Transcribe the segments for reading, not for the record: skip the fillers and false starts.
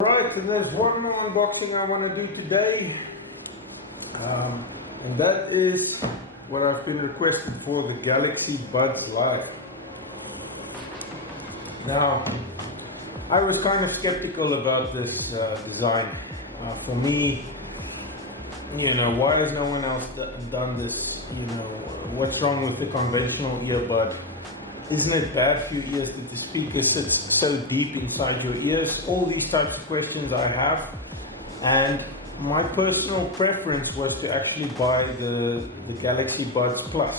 Right, and there's one more unboxing I want to do today, and that is what I've been requested for, the Galaxy Buds Live. Now, I was kind of skeptical about this design. For me, why has no one else done this? What's wrong with the conventional earbud? Isn't it bad for your ears that the speaker sits so deep inside your ears? All these types of questions I have, and my personal preference was to actually buy the Galaxy Buds Plus,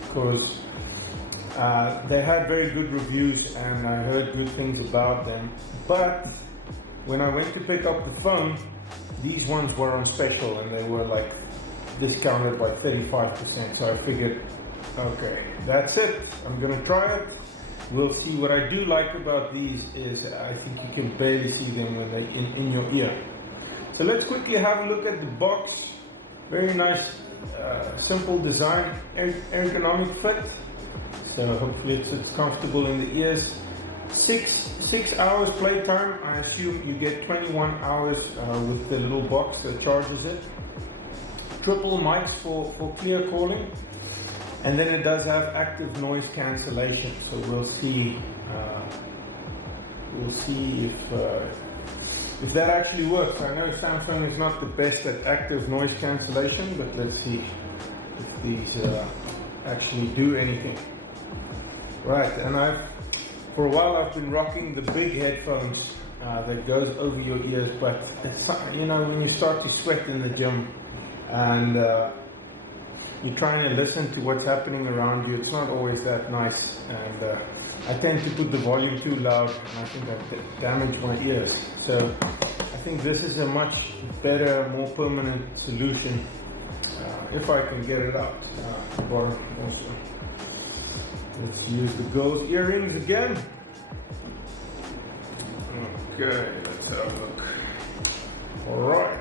because they had very good reviews and I heard good things about them. But when I went to pick up the phone, these ones were on special and they were like discounted by 35%. So I figured, okay, that's it. I'm gonna try it. We'll see. What I do like about these is I think you can barely see them when they're in your ear. So let's quickly have a look at the box. Very nice, simple design, ergonomic fit. So hopefully it's comfortable in the ears. Six hours playtime. I assume you get 21 hours with the little box that charges it. Triple mics for clear calling. And then it does have active noise cancellation, so we'll see if that actually works. I know Samsung is not the best at active noise cancellation, but let's see if these actually do anything. Right, and for a while I've been rocking the big headphones that goes over your ears, but it's, when you start to sweat in the gym and you're trying to listen to what's happening around you, it's not always that nice, and I tend to put the volume too loud, and I think I've damaged my ears. So I think this is a much better, more permanent solution, if I can get it out. Bottom also. Let's use the girl's earrings again. Okay, let's have a look. Alright.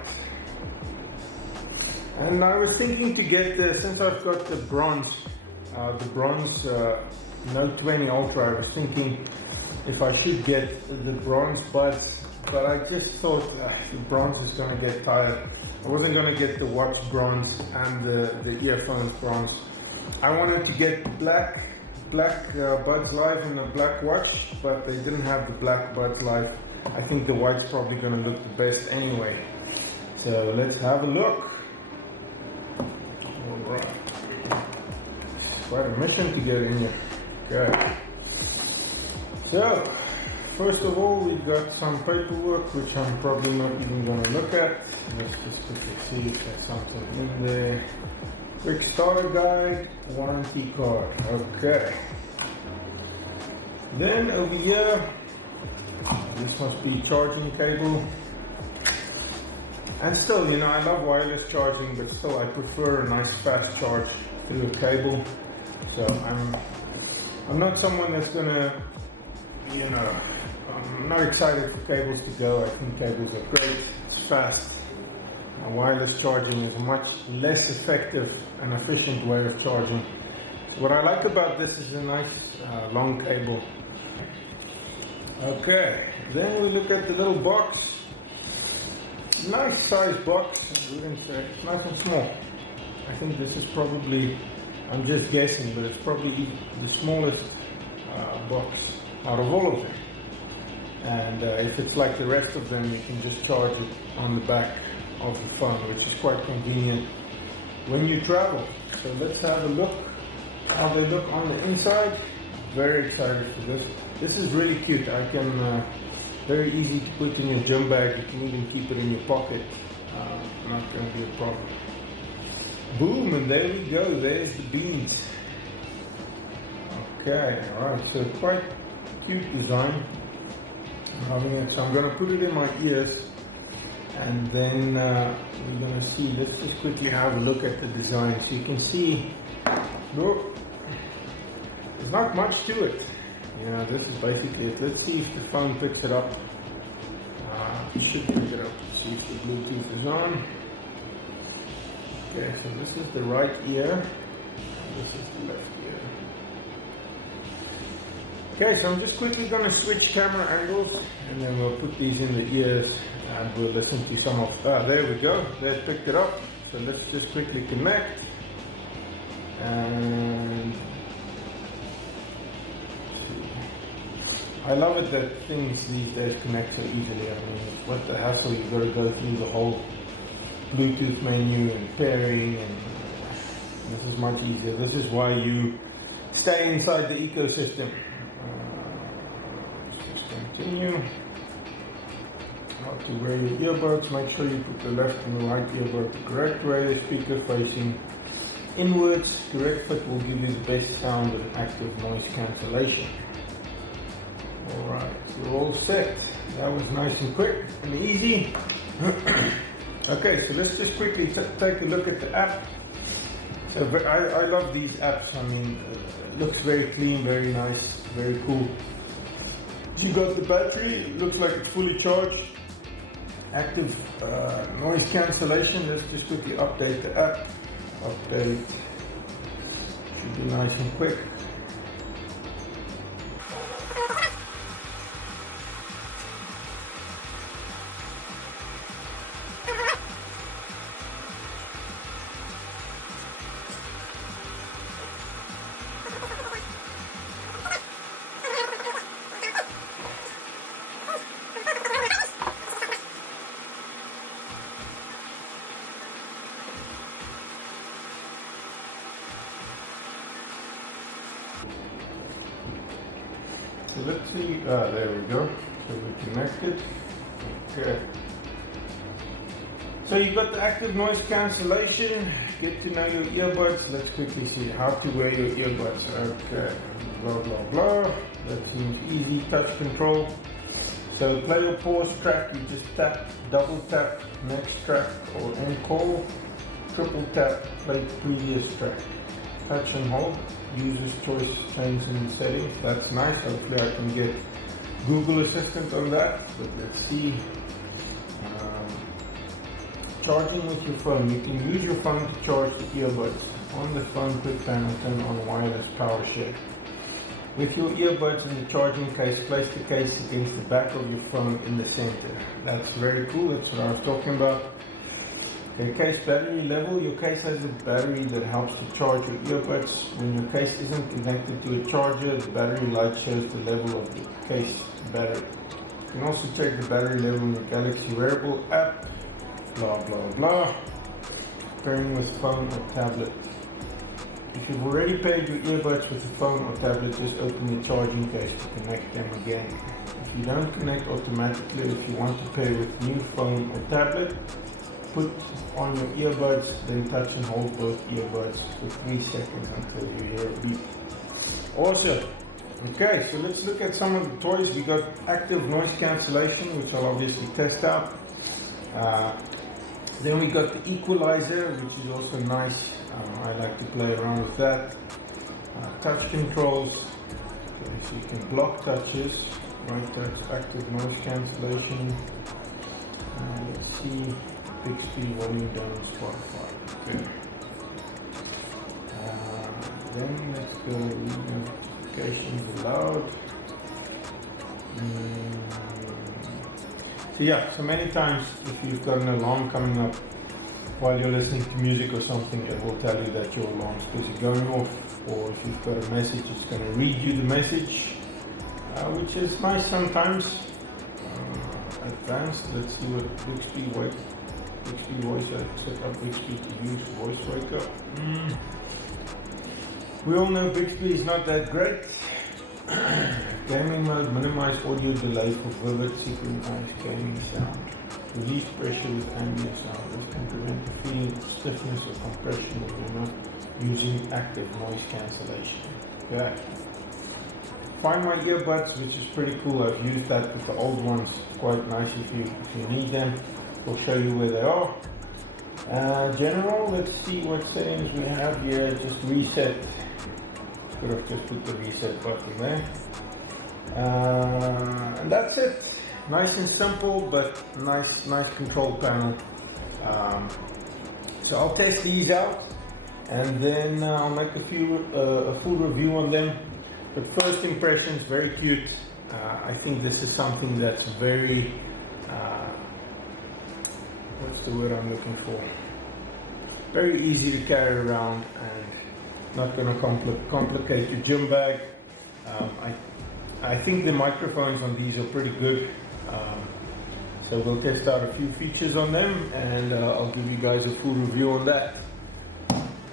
And I was thinking to get since I've got the bronze Note 20 Ultra, I was thinking if I should get the bronze buds, but I just thought the bronze is going to get tired. I wasn't going to get the watch bronze and the earphones bronze. I wanted to get black Buds Live and a black watch, but they didn't have the black Buds Live. I think the white's probably going to look the best anyway. So let's have a look. Alright. Quite a mission to get in here. Okay. So, first of all, we've got some paperwork, which I'm probably not even going to look at. Let's just quickly see if there's something in there. Quick starter guide, warranty card. Okay. Then over here, this must be charging cable. And still, I love wireless charging, but still I prefer a nice fast charge through a cable. So I'm not someone that's gonna, I'm not excited for cables to go. I think cables are great, it's fast. Wireless charging is a much less effective and efficient way of charging. What I like about this is a nice long cable. Okay, then we look at the little box. Nice size box, it's nice and small. I think this is probably, I'm just guessing, but it's probably the smallest box out of all of them. And if it's like the rest of them, you can just charge it on the back of the phone, which is quite convenient when you travel. So let's have a look how they look on the inside. Very excited for this. This is really cute. I can very easy to put in your gym bag. You can even keep it in your pocket. Not going to be a problem. Boom, and there we go. There's the beans. Okay, alright, so quite cute design. I'm loving it. So I'm going to put it in my ears, and then we're going to see. Let's just quickly have a look at the design. So you can see, look, there's not much to it. This is basically it. Let's see if the phone picks it up. It should pick it up. See if the Bluetooth is on. Okay, so this is the right ear. This is the left Okay, so I'm just quickly going to switch camera angles, and then we'll put these in the ears and we'll listen to some of, there we go, that picked it up. So let's just quickly connect. And I love it that things these days connect so easily. I mean, what the hassle, you've got to go through the whole Bluetooth menu and pairing, and this is much easier. This is why you stay inside the ecosystem. Just continue. How to wear your earbuds. Make sure you put the left and the right earbud the correct way. The speaker facing inwards. Correct fit will give you the best sound and active noise cancellation. Alright, we're all set. That was nice and quick and easy. Okay, so let's just quickly take a look at the app. So I love these apps. I mean, it looks very clean, very nice, very cool. You got the battery, it looks like it's fully charged. Active noise cancellation. Let's just quickly update the app. Update. Should be nice and quick. So let's see, there we go. So we connected. Okay. So you've got the active noise cancellation. Get to know your earbuds. Let's quickly see how to wear your earbuds. Okay. Blah, blah, blah. That seems easy. Touch control. So play or pause track. You just tap, double tap next track or encore. Triple tap, play previous track. Touch and hold. User's choice change in settings. That's nice. Hopefully I can get Google Assistant on that. But let's see. Charging with your phone. You can use your phone to charge the earbuds. On the phone, quick panel, turn on wireless power share. With your earbuds in the charging case, place the case against the back of your phone in the center. That's very cool. That's what I was talking about. Okay, case battery level. Your case has a battery that helps to charge your earbuds. When your case isn't connected to a charger, the battery light shows the level of the case battery. You can also check the battery level in the Galaxy Wearable app. Blah, blah, blah. Pairing with phone or tablet. If you've already paired your earbuds with a phone or tablet, just open the charging case to connect them again. If you don't connect automatically, if you want to pair with new phone or tablet, put on your earbuds, then touch and hold both earbuds for 3 seconds until you hear a beep. Awesome. Okay, so let's look at some of the toys. We got active noise cancellation, which I'll obviously test out. Then we got the equalizer, which is also nice. I like to play around with that. Touch controls. Okay, so you can block touches. Right touch, active noise cancellation. Let's see. Bixby volume down Spotify. Okay. Then let's go notifications allowed. So yeah, so many times if you've got an alarm coming up while you're listening to music or something, it will tell you that your alarm's busy going off, or if you've got a message, it's going to read you the message, which is nice sometimes. Advanced, let's see what Bixby voice, I set up Bixby to use voice wake up. We all know Bixby is not that great. Gaming mode, minimize audio delay for vivid synchronized gaming sound. Release pressure with ambient sound. This can prevent the feeling of stiffness or compression when you're not using active noise cancellation. Okay. Find my earbuds, which is pretty cool. I've used that with the old ones. Quite nice if you need them. We'll show you where they are. General, let's see what settings we have here. Just reset. Could have just put the reset button there. And that's it. Nice and simple, but nice control panel. So I'll test these out, and then I'll make a full review on them. But first impressions, very cute. I think this is something that's very, what's the word I'm looking for? Very easy to carry around and not going to complicate your gym bag. I think the microphones on these are pretty good. So we'll test out a few features on them, and I'll give you guys a full review on that.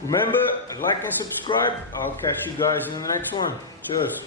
Remember, like and subscribe. I'll catch you guys in the next one. Cheers.